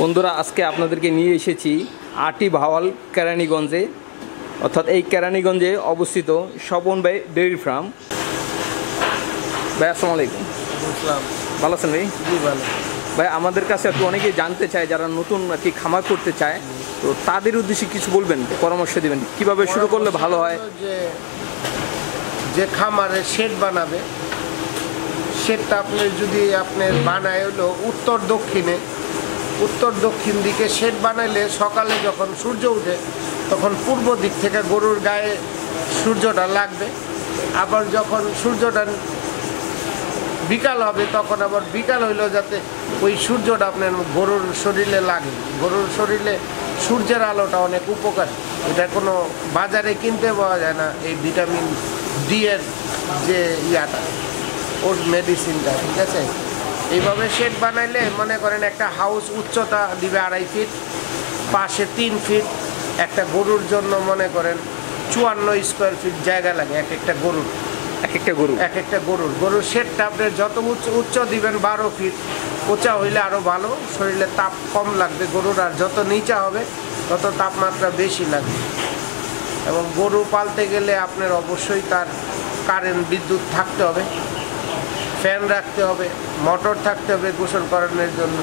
বন্ধুরা, আজকে আপনাদেরকে নিয়ে এসেছি আটি ভাওয়াল কেরানীগঞ্জে, অর্থাৎ এই কেরানীগঞ্জে অবস্থিত স্বপন ভাই ডেইরি ফার্ম। ভাই আসসালামু আলাইকুম। ভালো আছেন ভাই? জি ভালো। ভাই, আমাদের কাছে একটু অনেকেই জানতে চায়, যারা নতুন আর কি খামার করতে চায়, তো তাদের উদ্দেশ্যে কিছু বলবেন, পরামর্শ দেবেন কিভাবে শুরু করলে ভালো হয়। যে খামারে শেড বানাবে, শেডটা আপনি যদি বানায় হলো উত্তর দক্ষিণ দিকে শেড বানাইলে সকালে যখন সূর্য উঠে তখন পূর্ব দিক থেকে গরুর গায়ে সূর্যটা লাগবে, আবার যখন সূর্যটা বিকাল হবে তখন আবার বিকাল হইলেও যাতে ওই সূর্যটা আপনার গরুর শরীরে লাগে। গরুর শরীরে সূর্যের আলোটা অনেক উপকারী, এটা কোনো বাজারে কিনতে পাওয়া যায় না। এই ভিটামিন ডি এর যে ইয়াটা, ওর মেডিসিনটা, ঠিক আছে। এইভাবে শেড বানাইলে মনে করেন একটা হাউস উচ্চতা দিবে 2.5 ফিট, পাশে 3 ফিট। একটা গরুর জন্য মনে করেন 54 স্কোয়ার ফিট জায়গা লাগে এক একটা গরুর শেডটা আপনি যত উচ্চ দিবেন, 12 ফিট উঁচা হইলে আরও ভালো, শরীরে তাপ কম লাগবে গরুর, আর যত নিচা হবে তত তাপমাত্রা বেশি লাগবে। এবং গরু পালতে গেলে আপনার অবশ্যই তার কারেন্ট বিদ্যুৎ থাকতে হবে, ফ্যান রাখতে হবে, মোটর থাকতে হবে গোসল করানোর জন্য।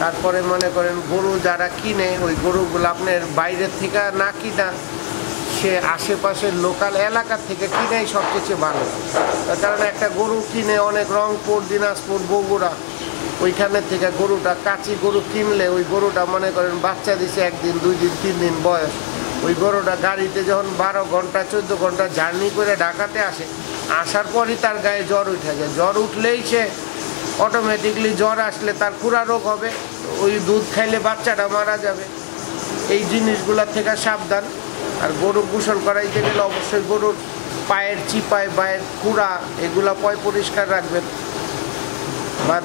তারপরে মনে করেন গরু যারা কিনে, ওই গরুগুলো আপনার বাইরের থেকে না কিনা, সে আশেপাশের লোকাল এলাকার থেকে কিনাই সবচেয়ে ভালো। তার কারণ একটা গরু কিনে অনেক রংপুর, দিনাজপুর, বগুড়া, ওইখানের থেকে গরুটা কাঁচি গরু কিনলে ওই গরুটা মনে করেন বাচ্চা দিছে 1 দিন 2 দিন 3 দিন বয়স, ওই গরুটা গাড়িতে যখন 12 ঘন্টা 14 ঘন্টা জার্নি করে ঢাকাতে আসে, আসার পরই তার গায়ে জ্বর উঠে যায়। জ্বর উঠলেই সে অটোমেটিকলি, জ্বর আসলে তার খুরা রোগ হবে, ওই দুধ খাইলে বাচ্চাটা মারা যাবে। এই জিনিসগুলো থেকে সাবধান। আর গরু গোসল করাইতে গেলে অবশ্যই গরুর পায়ের চিপায়, পায়ের খুরা, এগুলো পরিষ্কার রাখবেন, বা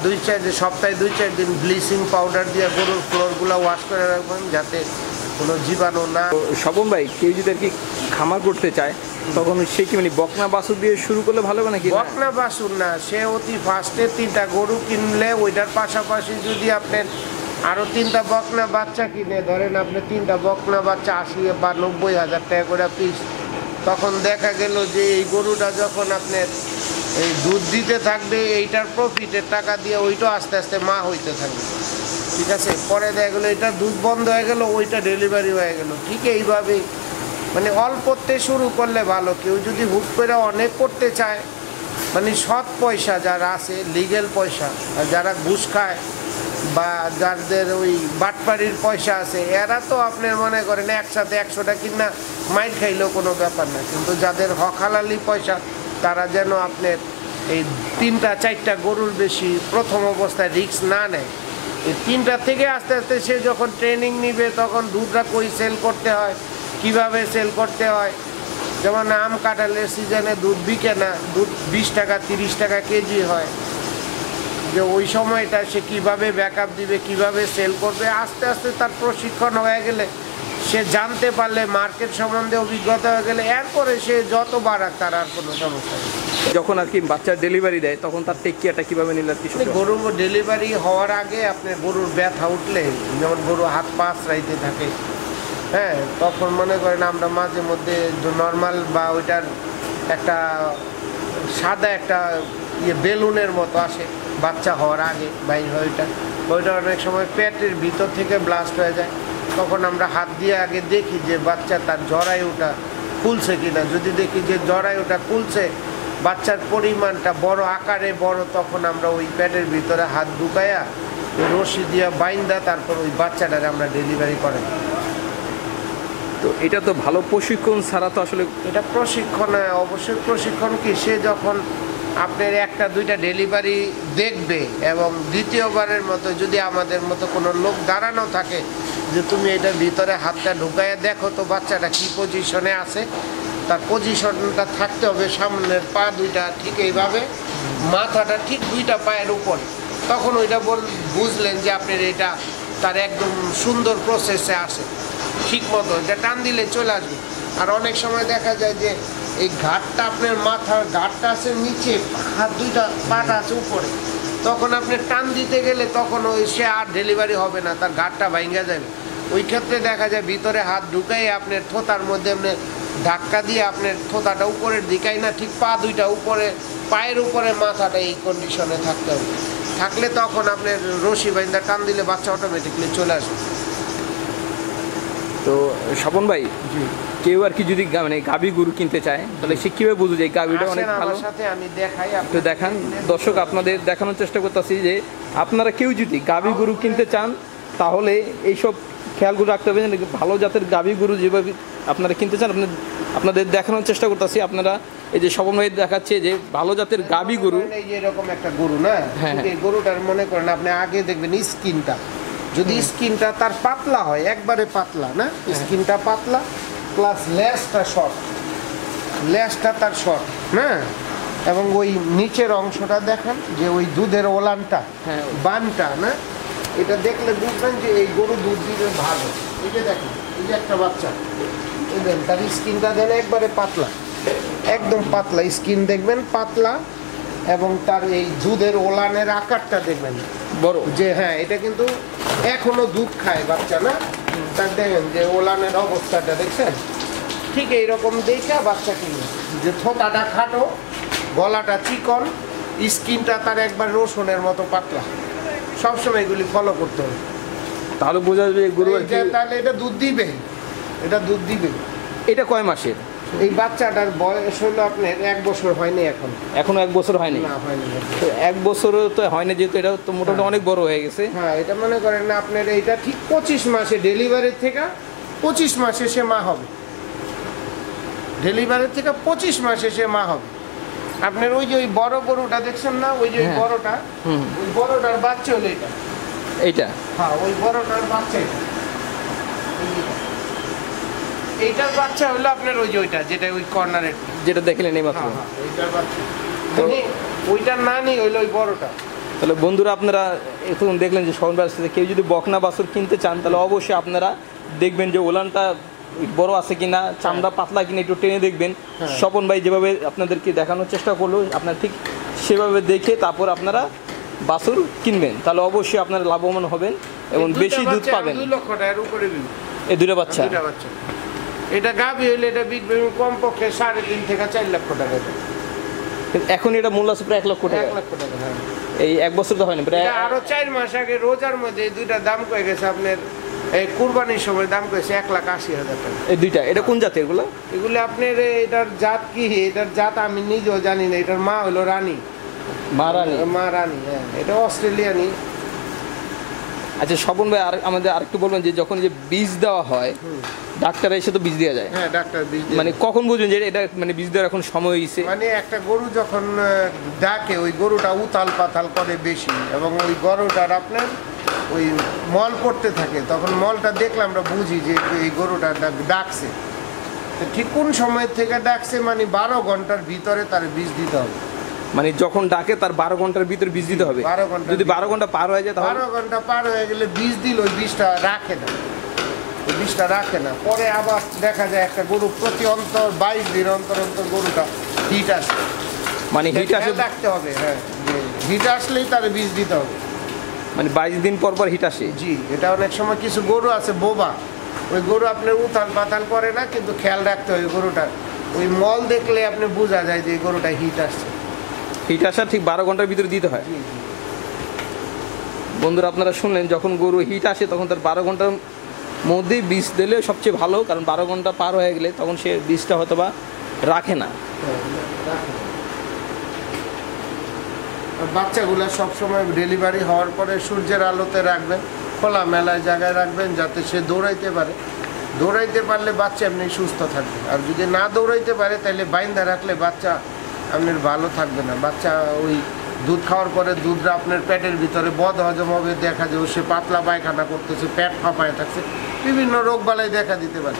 সপ্তাহে 2-4 দিন ব্লিচিং পাউডার দিয়ে গরুর ফ্লোরগুলো ওয়াশ করে রাখবেন, যাতে কোনো জীবাণু না। স্বপন ভাই, কেউ যদি আর কি খামার করতে চায়, তখন সে কি বকনা বাছুর দিয়ে শুরু করলে ভালো হবে নাকি? বকনা বাছুর না, সে অতি ফার্স্টে 3টা গরু কিনলে ওইটার পাশাপাশি যদি আপনার আরও 3টা বকনা বাচ্চা কিনে, ধরেন আপনি 3টা বকনা বাচ্চা 80 বা 90 হাজার টাকা করে পিস, তখন দেখা গেল যে এই গরুটা যখন আপনার এই দুধ দিতে থাকবে, এইটার প্রফিটের টাকা দিয়ে ওইটা আস্তে আস্তে মা হইতে থাকবে, ঠিক আছে। পরে দেখা গেলো এটা দুধ বন্ধ হয়ে গেল, ওইটা ডেলিভারি হয়ে গেল। ঠিক এইভাবেই অল্পতে শুরু করলে ভালো। কেউ যদি হুট করে অনেক করতে চায়, সৎ পয়সা যারা আছে, লিগেল পয়সা, আর যারা ঘুষ খায় বা যাদের ওই বাটপাড়ির পয়সা আছে, এরা তো আপনার মনে করেন একসাথে 100টা কিনা মাইর খাইলেও কোনো ব্যাপার না। কিন্তু যাদের হক হালালি পয়সা, তারা যেন আপনার এই 3টা-4টা গরুর বেশি প্রথম অবস্থায় রিস্ক না নেয়। এই 3টা থেকে আস্তে আস্তে সে যখন ট্রেনিং নিবে, তখন দুধটা কই সেল করতে হয়, কিভাবে সেল করতে হয়। যেমন আম কাঁঠালের সিজনে দুধ বিকে না, দুধ 20 টাকা 30 টাকা কেজি হয়, যে ওই সময়টা সে কিভাবে ব্যাকআপ দিবে, কিভাবে সেল করবে। আস্তে আস্তে তার প্রশিক্ষণ হয়ে গেলে, সে জানতে পারলে, মার্কেট সম্বন্ধে অভিজ্ঞতা হয়ে গেলে, এরপরে সে যত বাড়াক তার আর কোনো সমস্যা নেই। যখন আর কি বাচ্চার ডেলিভারি দেয়, তখন তার টেক কেয়ারটা কীভাবে নিলে? গরু ডেলিভারি হওয়ার আগে আপনার গরুর ব্যথা উঠলে, যেমন গরু হাত পা আশ্রাইতে থাকে, হ্যাঁ, তখন মনে করেন আমরা মাঝে মধ্যে নর্মাল বা ওইটার একটা সাদা একটা বেলুনের মতো আসে বাচ্চা হওয়ার আগে বাইর হয়, ওইটা অনেক সময় পেটের ভিতর থেকে ব্লাস্ট হয়ে যায়। তখন আমরা হাত দিয়ে আগে দেখি যে বাচ্চা তার জরায়ুটা খুলছে কিনা। যদি দেখি যে জরায়ুটা খুলছে, বাচ্চার পরিমাণটা বড় আকারে বড়, তখন আমরা ওই পেটের ভিতরে হাত ঢুকাইয়া রশি দিয়ে বাইন্দা তারপর ওই বাচ্চাটারে আমরা ডেলিভারি করাই। তো এটা তো ভালো প্রশিক্ষণ ছাড়া তো আসলে এটা প্রশিক্ষণ, অবশ্যই প্রশিক্ষণ কি, সে যখন আপনার 1টা-2টা ডেলিভারি দেখবে, এবং দ্বিতীয়বারের মতো যদি আমাদের মতো কোনো লোক দাঁড়ানো থাকে যে তুমি এটার ভিতরে হাতটা ঢুকাইয়া দেখো তো বাচ্চাটা কি পজিশনে আছে, তার পজিশনটা থাকতে হবে সামনের পা 2টা ঠিক এইভাবে, মাথাটা ঠিক 2টা পায়ের উপরে, তখন ওইটা বুঝলেন যে আপনার এটা তার একদম সুন্দর প্রসেসে আসে, ঠিক মতো এটা টান দিলে চলে আসবে। আর অনেক সময় দেখা যায় যে এই ঘাটটা, আপনার মাথার ঘাটটা আছে নিচে, হাত 2টা পাটা আছে উপরে, তখন আপনি টান দিতে গেলে তখন ওই সে আর ডেলিভারি হবে না, তার ঘাটটা ভাঙ্গা যাবে। ওই ক্ষেত্রে দেখা যায় ভিতরে হাত ঢুকাই আপনার থোতার মধ্যে আপনি ধাক্কা দিয়ে আপনার থোতাটা উপরের দিকাই না, ঠিক পা দুইটা উপরে, পায়ের উপরে মাথাটা এই কন্ডিশনে থাকতে হবে। থাকলে তখন আপনার রশি বাইন্দা টান দিলে বাচ্চা অটোমেটিকলি চলে আসবে। তো স্বপন ভাই, কেউ আর কি যদি মানে গাভী গরু কিনতে চায় তাহলে সে কিভাবে বুঝবে যে গাভীটা অনেক আসেন ভালো? আমার সাথে, আমি দেখাই। তো দেখান দর্শক, আপনাদের দেখানোর চেষ্টা করতেছি যে আপনারা কেউ যদি গাভী গরু কিনতে চান তাহলে এইসব খেয়ালগুলো রাখতে হবে যে ভালো জাতের গাভী গরু যেভাবে আপনারা কিনতে চান আপনাদের দেখানোর চেষ্টা করতেছি। আপনারা এই যে স্বপন ভাই দেখাচ্ছে যে ভালো জাতের গাভী গরু, এই যে এরকম একটা গরু না, হ্যাঁ, এই গরুটার মনে করেন আপনি আগে দেখবেন স্কিনটা, যদি স্কিনটা তার পাতলা হয়, একবারে পাতলা না, স্কিনটা পাতলা প্লাস লেজটা শর্ট, লেজটা তার শর্ট না, এবং ওই নিচের অংশটা দেখেন যে ওই দুধের ওলানটা, হ্যাঁ, বানটা না, এটা দেখলে বুঝবেন যে এই গরু দুধ দিবে ভালো। এই যে দেখেন, এই যে একটা বাচ্চা, এই দেখেন তার স্কিনটা দেন একবারে পাতলা, একদম পাতলা স্কিন দেখবেন, পাতলা, এবং তার এই দুধের ওলানের আকারটা দেখবেন বড়, যে হ্যাঁ এটা কিন্তু এখনো দুধ খায় বাচ্চা না, তার দেখেন যে ওলানের অবস্থাটা দেখছেন, ঠিক এইরকম দেখে বাচ্চা কিনবে, যে থোতাটা খাটো, গলাটা চিকন, স্কিনটা তার একবার রসুনের মতো পাতলা। সবসময় এগুলি ফলো করতে হবে, তাহলে বোঝা যাবে গরু আর কি। তাহলে এটা দুধ দিবে, এটা দুধ দিবে। এটা কয় মাসের? এই বাচ্চাটার বয়স হলো আপনার 1 বছর হয়নি এখনো 1 বছর হয়নি। না, হয়নি। তো 1 বছরও তো হয়নি, যেহেতু এটা তো মোটামুটি অনেক বড় হয়ে গেছে। হ্যাঁ, এটা মনে করেন না আপনার এইটা ঠিক 25 মাসে ডেলিভারির থেকে 25 মাসে সে মা হবে, ডেলিভারির থেকে 25 মাসে সে মা হবে। আপনার ওই যে ওই বড় গরুটা দেখছেন না, ওই যে ওই বড়টা, ওই বড়টার বাচ্চা হলো এটা। এইটা? হ্যাঁ, ওই বড়টার বাচ্চা এটা। এইটার বাচ্চা হলো আপনার ওই যে ওইটা, যেটা ওই কর্নারের, যেটা দেখলেন এই মাত্র। এইটার বাচ্চা। মানে ওইটার নানি হইলো ওই বড়টা। তাহলে বন্ধুরা, আপনারা এখন দেখলেন যে শহর বাজার থেকে কেউ যদি বকনা বাছুর কিনতে চান তাহলে অবশ্যই আপনারা দেখবেন যে ওলানটা বড় আছে কিনা, চামড়া পাতলা কিনা একটু টেনে দেখবেন। স্বপন ভাই যেভাবে আপনাদেরকে দেখানোর চেষ্টা করলো, আপনারা ঠিক সেভাবে দেখে তারপর আপনারা বাছুর কিনবেন, তাহলে অবশ্যই আপনারা লাভবান হবেন এবং বেশি দুধ পাবেন। 2 লক্ষ টাকার উপরে বিল এই দুটো বাচ্চা। এটা গাভী হইলে এটা বিকবে কমপক্ষে 3.5 থেকে 4 লক্ষ টাকা। এখন এটা মূল্য আছে প্রায় 1 লক্ষ টাকা। 1 লক্ষ টাকা, হ্যাঁ। এই 1 বছর তো হয়নি, প্রায় আরো 4 মাস আগে রোজার মধ্যে এই দুইটা দাম কয়ে গেছে আপনার, এই কুরবানির সময় দাম কয়েছে 1,80,000 টাকা। এই দুইটা, এটা কোন জাতের এগুলো? এগুলো আপনার এটার জাত কি, এটার জাত আমি নিজেও জানি না। এটার মা হলো রানী, মা রানী। মা রানী, হ্যাঁ। এটা অস্ট্রেলিয়ানি। আচ্ছা স্বপন ভাই, আর আমাদের আরেকটু বলবেন যে যখন যে বীজ দেওয়া হয়, ডাক্তার এসে তো বীজ দেওয়া যায়, হ্যাঁ ডাক্তার বীজ দেয়। মানে কখন বুঝবেন যে এটা মানে বীজ দেওয়ার এখন সময় হয়েছে? মানে একটা গরু যখন ডাকে, ওই গরুটা উতাল পাতাল করে বেশি, এবং ওই গরুটার আপনার ওই মল পড়তে থাকে, তখন মলটা দেখলে আমরা বুঝি যে এই গরুটা ডাকছে। তো ঠিক কোন সময় থেকে ডাকছে, মানে 12 ঘন্টার ভিতরে তার বীজ দিতে হবে। মানে যখন ডাকে তার 12 ঘন্টার ভিতরে বীজ দিতে হবে। 12 ঘন্টা, যদি 12 ঘন্টা পার হয়ে যায় তাহলে? 12 ঘন্টা পার হয়ে গেলে বীজ দিল, ওই বীজটা রাখে না, ওই বীজটা রাখে না। পরে আবার দেখা যায় একটা গরু প্রতি অন্তর 22 দিন অন্তর অন্তর গরুটা হিট আসে, মানে হিট আসে, রাখতে হবে। হ্যাঁ, হিট আসলেই তার বীজ দিতে হবে। মানে 22 দিন পর পর হিট আসে? জি, এটা অনেক সময় কিছু গরু আছে বোবা, ওই গরু আপনার উতাল পাতাল করে না, কিন্তু খেয়াল রাখতে হয় গরুটার। ওই মল দেখলে আপনি বোঝা যায় যে গরুটা হিট আসছে। হিট আসা ঠিক 12 ঘন্টার ভিতরে দিতে হয়। বন্ধুরা, আপনারা শুনলেন, যখন গরু হিট আসে তখন তার 12 ঘন্টার মধ্যেই বীজ দিলে সবচেয়ে ভালো, কারণ 12 ঘন্টা পার হয়ে গেলে তখন সে বীজটা হয়তো বা রাখে না। বাচ্চাগুলো সবসময় ডেলিভারি হওয়ার পরে সূর্যের আলোতে রাখবেন, খোলা মেলায় জায়গায় রাখবেন, যাতে সে দৌড়াইতে পারে। দৌড়াইতে পারলে বাচ্চা এমনি সুস্থ থাকবে, আর যদি না দৌড়াইতে পারে তাহলে বাইন্দা রাখলে বাচ্চা আপনার ভালো থাকবে না। বাচ্চা ওই দুধ খাওয়ার পরে দুধটা আপনার পেটের ভিতরে বদ হজম হবে, দেখা যায় সে পাতলা পায়খানা করতেছে, পেট ফাঁপায় থাকছে, বিভিন্ন রোগ বালাই দেখা দিতে পারে।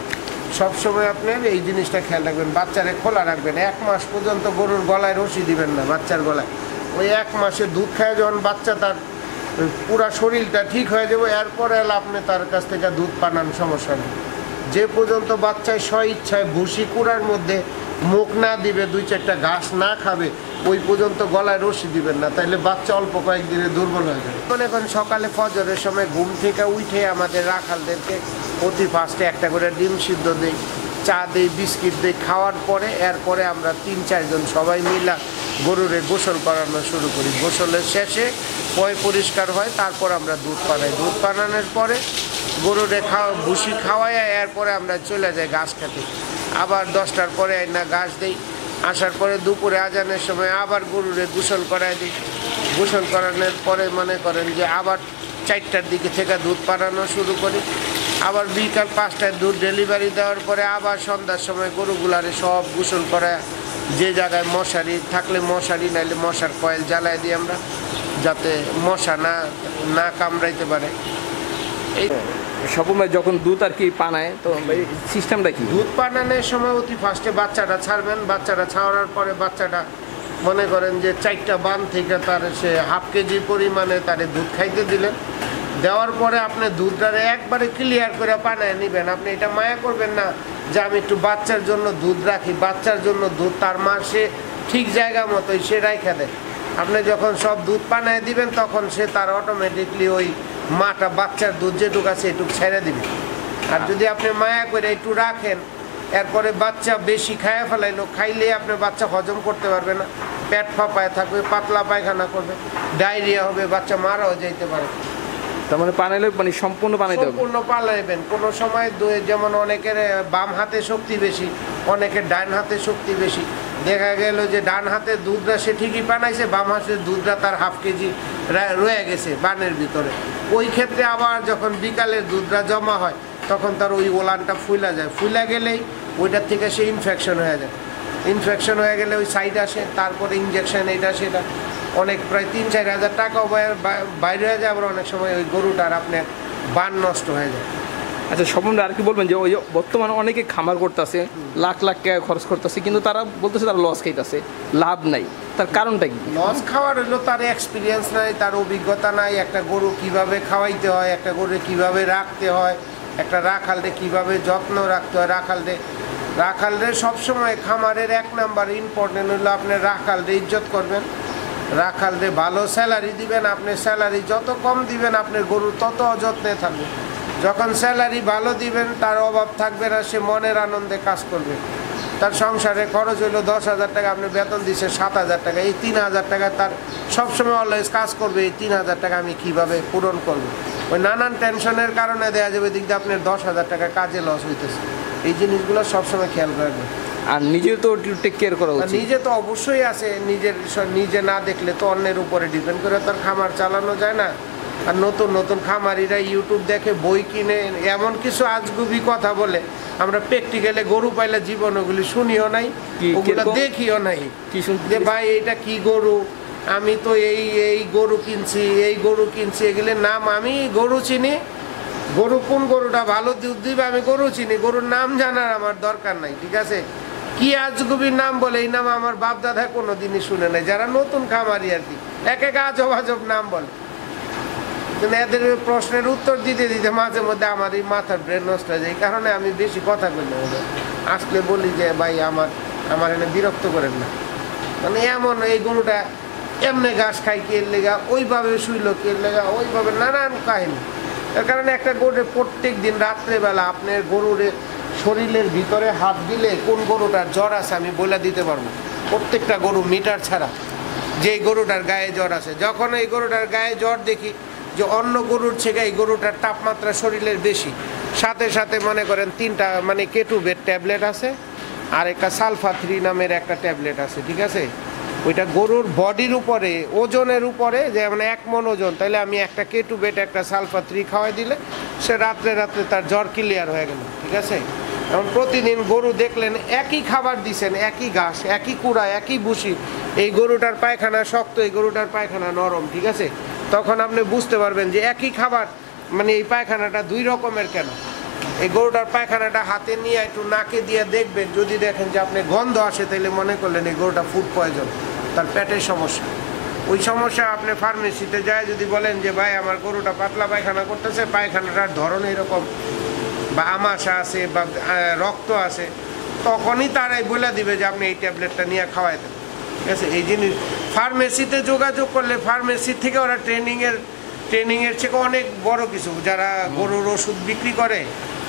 সবসময় আপনার এই জিনিসটা খেয়াল রাখবেন, বাচ্চারে খোলা রাখবেন। 1 মাস পর্যন্ত গরুর গলায় রশি দিবেন না, বাচ্চার গলায়। ওই 1 মাসে দুধ খায় যখন বাচ্চা তার পুরা শরীরটা ঠিক হয়ে যাবে, এরপরে আপনি তার কাছ থেকে দুধ পানান, সমস্যা নেই। যে পর্যন্ত বাচ্চায় স্ব ইচ্ছায় ভুসি কুড়ার মধ্যে মুখ না দিবে, 2-4টা ঘাস না খাবে, ওই পর্যন্ত গলায় রশি দিবেন না, তাইলে বাচ্চা অল্প কয়েকদিনে দুর্বল হয়ে যাবে। মনে করেন সকালে ফজরের সময় ঘুম থেকে উঠে আমাদের রাখালদেরকে অতি ফার্স্টে একটা করে ডিম সিদ্ধ দিই, চা দিই, বিস্কিট দিই। খাওয়ার পরে এরপরে আমরা 3-4 জন সবাই মিলা গরুরে গোসল করানো শুরু করি। গোসলের শেষে পয় পরিষ্কার হয়, তারপর আমরা দুধ পানাই। দুধ পানানোর পরে গরুরে ভুসি খাওয়াই, এরপরে আমরা চলে যাই ঘাস খেতে। আবার 10টার পরে না ঘাস দিই। আসার পরে দুপুরে আজানের সময় আবার গরুরে গোসল করাই দিই। গোসল করানোর পরে মনে করেন যে আবার 4টার দিকে থেকে দুধ পানানো শুরু করি। আবার বিকাল 5টায় দুধ ডেলিভারি দেওয়ার পরে আবার সন্ধ্যার সময় গরুগুলারে সব গোসল করা, যে জায়গায় মশারি থাকলে মশারি, নাইলে মশার কয়েল জ্বালায় দিই আমরা, যাতে মশা না কামড়াইতে পারে। এই স্বপন ভাই যখন দুধ আর কি পানায়, তো সিস্টেমটা কি? দুধ পানানোর সময় অতি ফার্স্টে বাচ্চাটা ছাড়বেন। বাচ্চাটা ছাড়ার পরে বাচ্চাটা মনে করেন যে 4টা বান থেকে তার সে হাফ কেজি পরিমাণে তারে দুধ খাইতে দিলেন। দেওয়ার পরে আপনি দুধটারে একবারে ক্লিয়ার করে পানায় নেবেন। আপনি এটা মায়া করবেন না যে আমি একটু বাচ্চার জন্য দুধ রাখি, বাচ্চার জন্য দুধ তার মা সে ঠিক জায়গা মতোই সে রাইখা দেয়। আপনি যখন সব দুধ পানায় দিবেন তখন সে তার অটোমেটিকলি ওই মাটা বাচ্চার দুধ যেটুকু আছে এটুকু ছেড়ে দিবে। আর যদি আপনি মায়া করে একটু রাখেন, এরপরে বাচ্চা বেশি খাইয়া ফেলাইলো, খাইলে আপনি বাচ্চা হজম করতে পারবে না, পেট ফাঁপায় থাকবে, পাতলা পায়খানা করবে, ডায়রিয়া হবে, বাচ্চা মারাও যাইতে পারে। তার মানে পানাইলে মানে সম্পূর্ণ পানাইতে হবে? সম্পূর্ণ পালাইবেন। কোনো সময় যেমন অনেকের বাম হাতে শক্তি বেশি, অনেকের ডান হাতে শক্তি বেশি। দেখা গেল যে ডান হাতে দুধটা সে ঠিকই পানাইছে, বাম হাতে দুধটা তার হাফ কেজি রয়ে গেছে বানের ভিতরে। ওই ক্ষেত্রে আবার যখন বিকালের দুধটা জমা হয় তখন তার ওই ওলানটা ফুলা যায়। ফুলা গেলেই ওইটার থেকে সে ইনফেকশন হয়ে যায়। ইনফেকশন হয়ে গেলে ওই সাইড আসে, তারপরে ইঞ্জেকশন এটা সেটা, অনেক প্রায় 3-4 হাজার টাকাও বাইরে হয়ে যায়। আবার অনেক সময় ওই গরুটার আপনার বান নষ্ট হয়ে যায়। আচ্ছা স্বপন আর কি বলবেন যে ওই বর্তমানে অনেকে খামার করতেছে, লাখ লাখ টাকা খরচ করতেছে, কিন্তু তারা বলতেছে তারা লস খাইতেছে, লাভ নাই। তার কারণটা কি? লস খাওয়ার হলো তার এক্সপিরিয়েন্স নাই, তার অভিজ্ঞতা নাই। একটা গরু কিভাবে খাওয়াইতে হয়, একটা গরু কিভাবে রাখতে হয়, একটা রাখালরে কিভাবে যত্ন রাখতে হয়। রাখালরে সবসময় খামারের 1 নাম্বার ইম্পর্টেন্ট হলো আপনি রাখালরে ইজ্জত করবেন, রাখালরে ভালো স্যালারি দিবেন। আপনি স্যালারি যত কম দিবেন আপনার গরু তত অযত্নে থাকবে। যখন স্যালারি ভালো দিবেন তার অভাব থাকবে না, সে মনের আনন্দে কাজ করবে। তার সংসারে খরচ হইলো 10,000 টাকা, আপনি বেতন দিচ্ছে 7,000 টাকা, এই 3,000 টাকা তার সবসময় অলওয়েজ কাজ করবে। এই 3,000 টাকা আমি কিভাবে পূরণ করবো? ওই নানান টেনশনের কারণে দেওয়া যাবে দিক দিয়ে আপনার 10,000 টাকা কাজে লস হইতেছে। এই জিনিসগুলো সবসময় খেয়াল রাখবেন। আর নিজেও তো টেক কেয়ার করা উচিত। নিজে তো অবশ্যই আছে, নিজে না দেখলে তো অন্যের উপরে ডিপেন্ড করে তার খামার চালানো যায় না। আর নতুন নতুন খামারিরা ইউটিউব দেখে, বই কিনে এমন কিছু আজগুবি কথা বলে, আমরা প্র্যাকটিক্যালে গরু পাইলে জীবন ওগুলি শুনিও নাই, ওগুলো দেখিও নাই। যে ভাই এটা কি গরু, আমি তো এই গরু কিনছি, এই গরু কিনছি, এগুলির নাম আমি গরু চিনি। গরু কোন গরুটা ভালো দুধ দিবে আমি গরু চিনি, গরুর নাম জানার আমার দরকার নাই। ঠিক আছে, কি আজগুবির নাম বলে, এই নাম আমার বাপ দাদা কোনোদিনই শুনে নাই, যারা নতুন খামারি আর কি, এক আজব আজব নাম বলে। এদের প্রশ্নের উত্তর দিতে দিতে মাঝে মধ্যে আমার এই মাথার ব্রেন নষ্ট হয়ে যায়। এই কারণে আমি বেশি কথা বলি না, আসলে বলি যে ভাই আমার এনে বিরক্ত করেন না। মানে এমন এই গরুটা এমনি ঘাস খাই কে লেগা, ওইভাবে শুইল কে লেগা, ওইভাবে নানান কাহিনী। তার কারণে একটা গরুর প্রত্যেক দিন রাত্রেবেলা আপনার গরুর শরীরের ভিতরে হাত দিলে কোন গরুটার জ্বর আছে আমি বলে দিতে পারবো। প্রত্যেকটা গরু মিটার ছাড়া যে গরুটার গায়ে জ্বর আছে, যখন এই গরুটার গায়ে জ্বর দেখি যে অন্য গরুর থেকে এই গরুটার তাপমাত্রা শরীরের বেশি, সাথে সাথে মনে করেন 3টা মানে কেটুবের ট্যাবলেট আছে, আর একটা সালফা 3 নামের একটা ট্যাবলেট আছে। ঠিক আছে, ওইটা গরুর বডির উপরে ওজনের উপরে, যেমন 1 মণ ওজন, তাহলে আমি একটা কেটুবেট একটা সালফা 3 খাওয়াই দিলে সে রাত্রে তার জ্বর ক্লিয়ার হয়ে গেল। ঠিক আছে, এখন প্রতিদিন গরু দেখলেন একই খাবার দিছেন, একই ঘাস, একই কুড়া, একই ভুসি, এই গরুটার পায়খানা শক্ত, এই গরুটার পায়খানা নরম। ঠিক আছে, তখন আপনি বুঝতে পারবেন যে একই খাবার মানে এই পায়খানাটা 2 রকমের কেন। এই গরুটার পায়খানাটা হাতে নিয়ে একটু নাকে দিয়ে দেখবেন, যদি দেখেন যে আপনি গন্ধ আসে তাহলে মনে করলেন এই গরুটা ফুড পয়জন, তার পেটের সমস্যা। ওই সমস্যা আপনি ফার্মেসিতে যায় যদি বলেন যে ভাই আমার গরুটা পাতলা পায়খানা করতেছে, পায়খানাটার ধরন এরকম, বা আমাশা আছে বা রক্ত আছে, তখনই তারাই বলে দিবে যে আপনি এই ট্যাবলেটটা নিয়ে খাওয়াই দেন, ঠিক আছে। এই জিনিস ফার্মেসিতে যোগাযোগ করলে ফার্মেসি থেকে ওরা ট্রেনিংয়ের থেকে অনেক বড় কিছু, যারা গরুর ওষুধ বিক্রি করে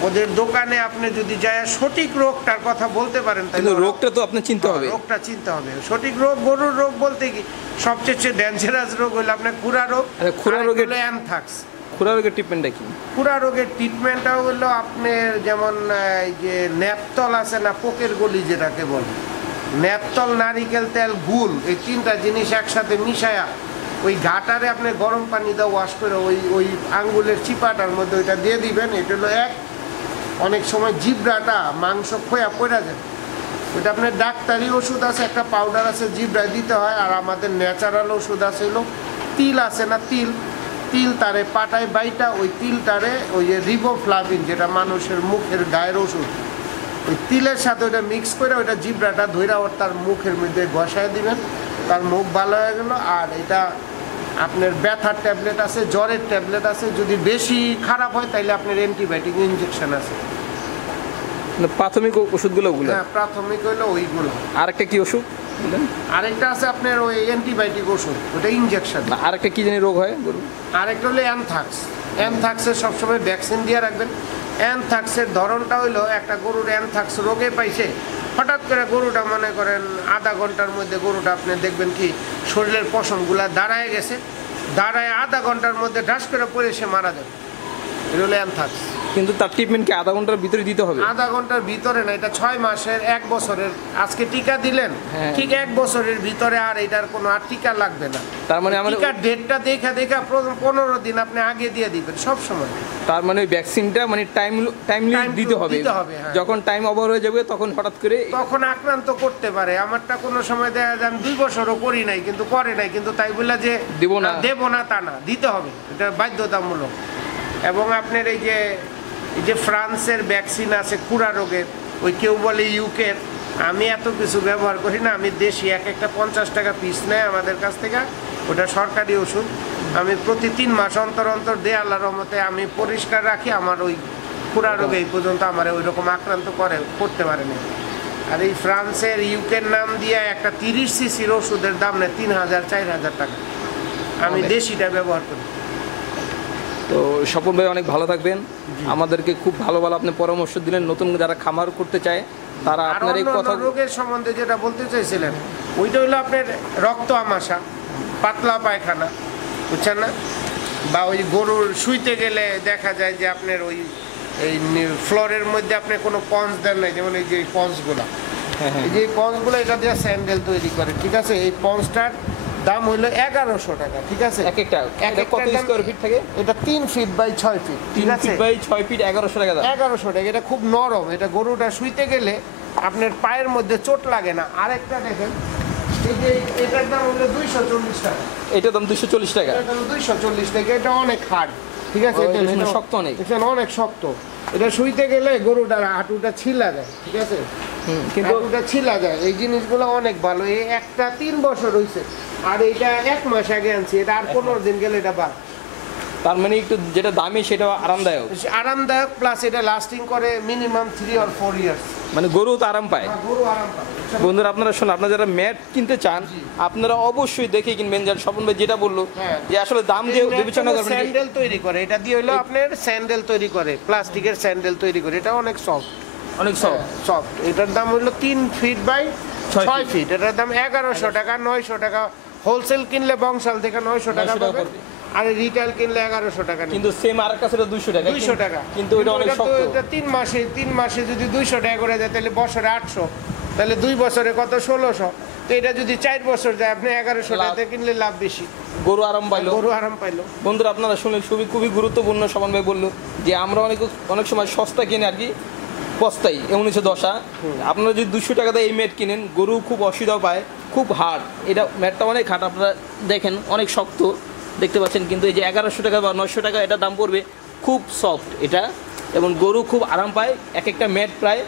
ওদের দোকানে আপনি যদি যায় সঠিক রোগটার কথা বলতে পারেন, তাহলে রোগটা তো আপনি চিনতে হবে, রোগটা চিনতে হবে। সঠিক রোগ, গরুর রোগ বলতে কি সবচেয়ে ডেঞ্জারাস রোগ হলো আপনার খুরা রোগ। খুরা রোগের অ্যানথ্রাক্স। খুরা রোগের ট্রিটমেন্টটা কি? খুরা রোগের ট্রিটমেন্টটা হলো আপনার যেমন এই যে ন্যাপতল আছে না, পোকের গলি যেটাকে বলে, ন্যাপতল, নারিকেল তেল, গুল, এই তিনটা জিনিস একসাথে মিশায়া ওই ঘাটারে আপনি গরম পানি দিয়ে ওয়াশ করে ওই আঙ্গুলের চিপাটার মধ্যে ওইটা দিয়ে দিবেন। এটা হলো অনেক সময় জিব্রাটা মাংস খোয়া পড়া যায়, ওইটা আপনার ডাক্তারি ওষুধ আছে, একটা পাউডার আছে জিব্রায় দিতে হয়। আর আমাদের ন্যাচারাল ওষুধ আছে হলো তিল আছে না, তিল তারে পাটায় বাইটা ওই তিলটারে ওই যে রিবোফ্লাভিন, যেটা মানুষের মুখের গায়ের ওষুধ, ওই তিলের সাথে ওইটা মিক্স করে ওইটা জিব্রাটা ধইরা ওর তার মুখের মধ্যে ঘষায় দিবেন, তার মুখ ভালো হয়ে গেল। আর এটা আপনার ব্যথার ট্যাবলেট আছে, জ্বরের ট্যাবলেট আছে, যদি বেশি খারাপ হয় তাহলে আপনার অ্যান্টিবায়োটিক ইনজেকশন আছে। প্রাথমিক ওষুধগুলো? হ্যাঁ, প্রাথমিক হইলো ওইগুলো। আরেকটা কি ওষুধ? আরেকটা আছে আপনার ওই অ্যান্টিবায়োটিক ওষুধ, ওটা ইনজেকশন। আরেকটা কি জানি রোগ হয় গরু? আরেকটা হলো অ্যানথ্রাক্স। অ্যানথ্রাক্সের সবসময় ভ্যাকসিন দিয়ে রাখবেন। অ্যানথ্রাক্সের ধরনটা হইলো একটা গরুর অ্যানথ্রাক্স রোগে পাইছে, হঠাৎ করে গরুটা মনে করেন আধা ঘন্টার মধ্যে গরুটা আপনি দেখবেন কি শরীরের পশমগুলা দাঁড়ায় গেছে, দাঁড়ায় আধা ঘন্টার মধ্যে ঢাস করে পড়ে সে মারা যাবে, এটা হলো অ্যানথ্রাক্স। কিন্তু তার ট্রিটমেন্ট কি আধা ঘন্টার ভিতরে দিতে হবে? আধা ঘন্টার ভিতরে না, এটা 6 মাসের 1 বছরের। আজকে টিকা দিলেন, ঠিক 1 বছরের ভিতরে আর এটার কোনো আর টিকা লাগবে না। তার মানে আমরা টিকার ডেটটা দেখা 15 দিন আপনি আগে দিয়ে দিবেন সব সময়। তার মানে ওই ভ্যাকসিনটা মানে টাইমলি দিতে হবে। যখন টাইম ওভার হয়ে যাবে তখন হঠাৎ করে তখন আক্রান্ত করতে পারে। আমারটা কোনো সময় দেখা যায় 2 বছরও করি নাই, কিন্তু করে নাই, কিন্তু তাই বলে যে দেব না তা না, দিতে হবে, এটা বাধ্যতামূলক। এবং আপনার এই যে ফ্রান্সের ভ্যাকসিন আছে খুরা রোগের, ওই কেউ বলে ইউকের, আমি এত কিছু ব্যবহার করি না, আমি দেশি একটা 50 টাকা পিস নেয় আমাদের কাছ থেকে, ওটা সরকারি ওষুধ। আমি প্রতি 3 মাস অন্তর অন্তর দিয়ে আল্লাহর রহমতে আমি পরিষ্কার রাখি। আমার ওই খুরা রোগে এই পর্যন্ত আমার ওই রকম আক্রান্ত করতে পারেনি। আর এই ফ্রান্সের ইউকের নাম দিয়ে একটা 30 সিসির ওষুধের দাম নেয় 3000-4000 টাকা। আমি দেশিটা ব্যবহার করি। তো স্বপন ভাই অনেক ভালো থাকবেন, আমাদেরকে খুব ভালো আপনি পরামর্শ দিলেন। নতুন যারা খামার করতে চায় তারা আপনার এই কথা রোগের সম্বন্ধে যেটা বলতে চাইছিলেন ওইটা হলো আপনার রক্ত আমাশা, পাতলা পায়খানা, বুঝছেন না, বা ওই গরুর শুইতে গেলে দেখা যায় যে আপনার ওই এই ফ্লোরের মধ্যে আপনি কোনো পঞ্চ দেন নাই, যেমন এই যে পঞ্চগুলা, এই যে পঞ্চগুলো এটা দিয়ে স্যান্ডেল তৈরি করে, ঠিক আছে। এই পঞ্চটার দাম হইলো 1100 টাকা, ঠিক আছে। কত স্কয়ার ফিট থাকে? এটা 3 ফিট বাই 6 ফিট, ঠিক আছে। 3 ফিট বাই 6 ফিট 1100 টাকা দাম। 1100 টাকা। এটা খুব নরম, এটা গরুটা শুইতে গেলে আপনার পায়ের মধ্যে চোট লাগে না। আরেকটা দেখেন, এই যে এটার দাম হলো 240 টাকা। এটার দাম 240 টাকা। এটার দাম 240 টাকা। এটা অনেক হার্ড, ঠিক আছে, এটা শক্ত অনেক, অনেক শক্ত। এটা শুইতে গেলে গরুটার হাঁটুটা ছিলা যায়, ঠিক আছে, কিন্তু হাঁটুটা ছিলা যায়। এই জিনিসগুলো অনেক ভালো। এই একটা 3 বছর হয়েছে, আর এটা 1 মাস আগে আনছি, এটা আর 15 দিন গেলে এটা বাদ। তার মানে একটু যেটা দামি সেটা আরামদায়ক, প্লাস এটা লাস্টিং করে মিনিমাম 3 or 4 ইয়ার্স। মানে গরু তো আরাম পায়। গরু আরাম পায়। বন্ধুরা আপনারা শুনুন, আপনারা যারা ম্যাট কিনতে চান আপনারা অবশ্যই দেখে কিনবেন। যার স্বপন ভাই যেটা বললো যে আসলে দাম দিয়ে বিবেচনা করবেন। স্যান্ডেল তৈরি করে, এটা দিয়ে হলো আপনার স্যান্ডেল তৈরি করে, প্লাস্টিকের স্যান্ডেল তৈরি করে। এটা অনেক সফট, সফট। এটার দাম হলো 3 ফিট বাই 6 ফিট। এটার দাম 1100 টাকা। 900 টাকা হোলসেল কিনলে বংশাল থেকে 900 টাকা পাবেন, আর রিটেল কিনলে 1100 টাকা। কিন্তু সেম আর কাছে 200 টাকা, 200 টাকা। কিন্তু এটা অনেক শক্ত। এটা 3 মাসে যদি 200 টাকা করে যায় তাহলে বছরে 800, তাহলে 2 বছরে কত 1600। তো এটা যদি 4 বছর যায় আপনি 1100 টাকাতে কিনলে লাভ বেশি, গরু আরাম পাইলো। বন্ধুরা আপনারা শুনলেন, খুবই গুরুত্বপূর্ণ। স্বপন ভাই বললো যে আমরা অনেক সময় সস্তা কিনে আর কি পস্তাই, এমন হচ্ছে দশা। আপনারা যদি 200 টাকা দিয়ে এই ম্যাট কিনেন, গরু খুব অসুবিধা পায়, খুব হার্ড। এটা ম্যাটটা অনেক হার্ড, আপনারা দেখেন অনেক শক্ত দেখতে পাচ্ছেন। কিন্তু এই যে 1100 টাকা বা 900 টাকা এটা দাম পড়বে, খুব সফট এটা, এবং গরু খুব আরাম পায়। একটা ম্যাট প্রায়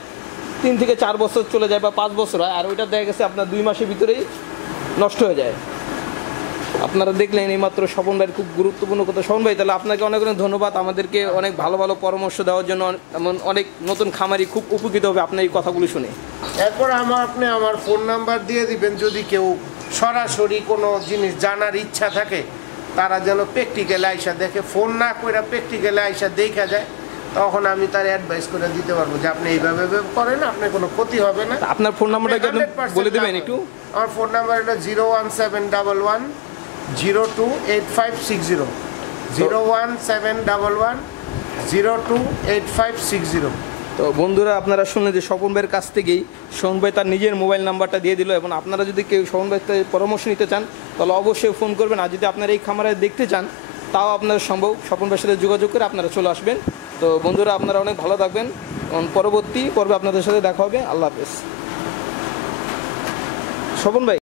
3 থেকে 4 বছর চলে যায় বা 5 বছর হয়, আর ওইটা দেখা গেছে আপনার 2 মাসের ভিতরেই নষ্ট হয়ে যায়। আপনারা দেখলেন এইমাত্র স্বপন ভাইয়ের খুব গুরুত্বপূর্ণ কথা। স্বপন ভাই, তাহলে আপনাকে অনেক অনেক ধন্যবাদ আমাদেরকে অনেক ভালো ভালো পরামর্শ দেওয়ার জন্য। এমন অনেক নতুন খামারি খুব উপকৃত হবে আপনার এই কথাগুলো শুনে। এরপর আপনি আমার ফোন নাম্বার দিয়ে দিবেন, যদি কেউ সরাসরি কোনো জিনিস জানার ইচ্ছা থাকে তারা যেন প্র্যাকটিক্যালে আইসা দেখে, ফোন না করে প্র্যাকটিক্যালে আইসা দেখা যায়, তখন আমি তার অ্যাডভাইস করে দিতে পারবো যে আপনি এইভাবে করেন, আপনার কোনো ক্ষতি হবে না। আপনার ফোন নাম্বারটা একটু বলে দেবেন একটু? আমার ফোন নাম্বার হলো 01711028560, 01711028560। তো বন্ধুরা, আপনারা শুনলেন যে স্বপন ভাইয়ের কাছ থেকেই স্বপন ভাই তার নিজের মোবাইল নাম্বারটা দিয়ে দিল। এবং আপনারা যদি কেউ স্বপন ভাইয়ের থেকে পরামর্শ নিতে চান তাহলে অবশ্যই ফোন করবেন। আর যদি আপনারা এই খামারে দেখতে চান তাও আপনারা সম্ভব স্বপন ভাইয়ের সাথে যোগাযোগ করে আপনারা চলে আসবেন। তো বন্ধুরা, আপনারা অনেক ভালো থাকবেন। পরবর্তী পর্বে আপনাদের সাথে দেখা হবে। আল্লাহ হাফেজ। স্বপন ভাই।